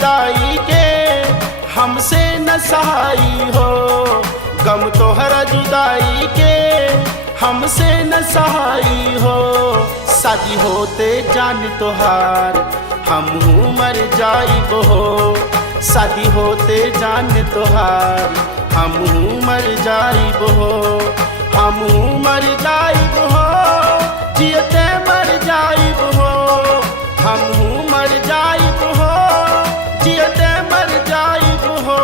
जुदाई के हमसे न सहाई हो, गम तोहरा जुदाई के हमसे न सहाई हो। शादी होते जान तोहार हमहू मर जाइब हो, शादी होते जान तोहार हमहू मर जाइब हो, हमहू मर जाइब हो, जियते मर जाइब हो, हमहू मर जाइब हो, जियते मर जाइब हो।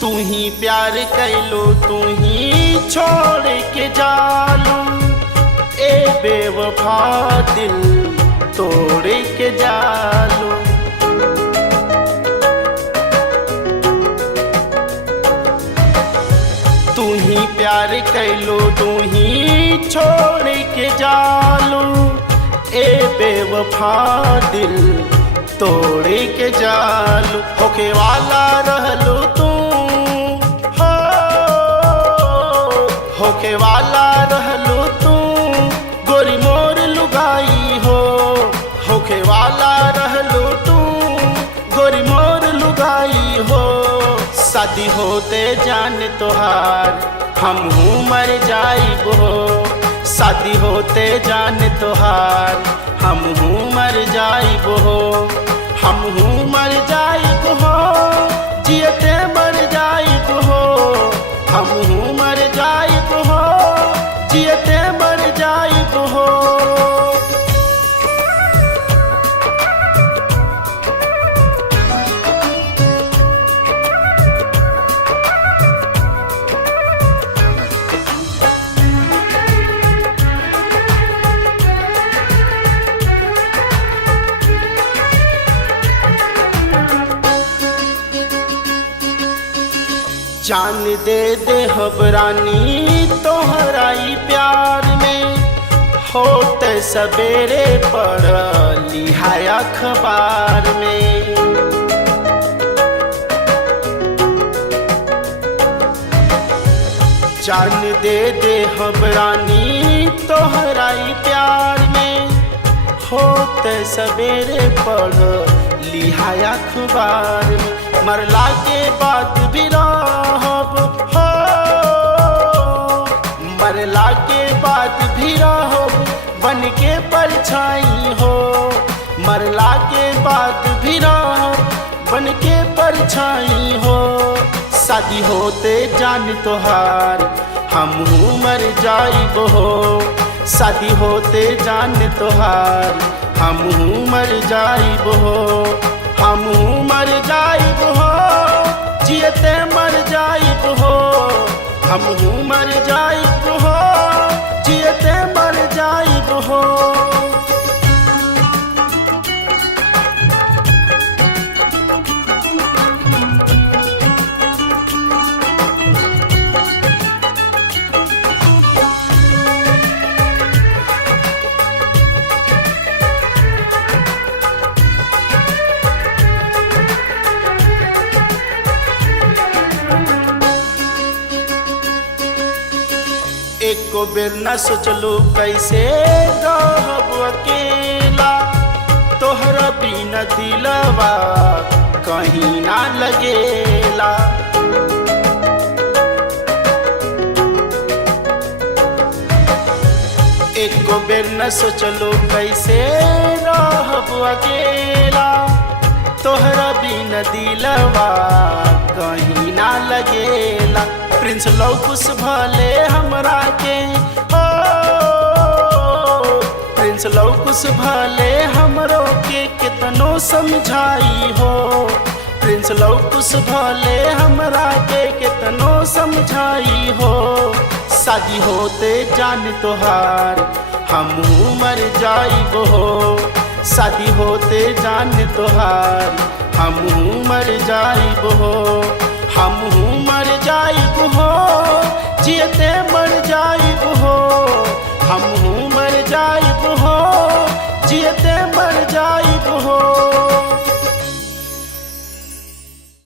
तू ही प्यार कैलो तू ही छोड़ के जालू, ए बेवफा दिल तोड़ के जालू। तू ही प्यार कैलो तू ही छोड़ के जालू, ए बेवफा दिल तोड़ के जालू। होके वाला रहलू तू, होके वाला रहलू तू गोरी मोर लुगाई हो, होके वाला रहलू तू गोरी मोर लुगाई हो। शादी होते जान तोहार हमहू मर जाइब हो, शादी होते जान तोहार हमहू मर जाइब हो, हमहू मर जाइब हो, जियते मर जाइब हो, हमहू मर जाइब हो, जियते मर जाइब हो। जान दे दे हबरानी तोहराई प्यार में, होते सवेरे पढ़ लिहाय अखबार में। जान दे दे हबरानी तोहराई प्यार में, होते सवेरे पढ़ लिहाय अखबार में। मरला के बाद भी रहब हो, मरला के बाद भी रहब बन के परछाई हो, मरला के बाद भी रहब बन के परछाई हो। शादी होते जान तोहार हमहू मर जाइब हो, शादी होते जान तोहार हमहू मर जाइब हो, हमहू मर जाइब हो, जियते मर जाइब हो, हमहू मर जाइब हो, जियते मर जाइब हो। एको बेर न सोचलू कैसे रहब अकेला, तोहरा बिना दिलवा कहीं ना लगेला। एको बेर न सोचलू कैसे रहब अकेला, तोहरा बिना दिलवा कहीं ना लगेला। प्रिंस लौकुस भले हमरा के हो, प्रिंस लौकुस भले हमरो के कितनो समझाई हो, प्रिंस लौकुस भले हमरा के कितनो समझाई हो। शादी होते जान तोहार हमहू मर जाइब हो, शादी होते जान तोहार हमहू मर जाइब हो, हमहू मर जाइब हो, जियते मर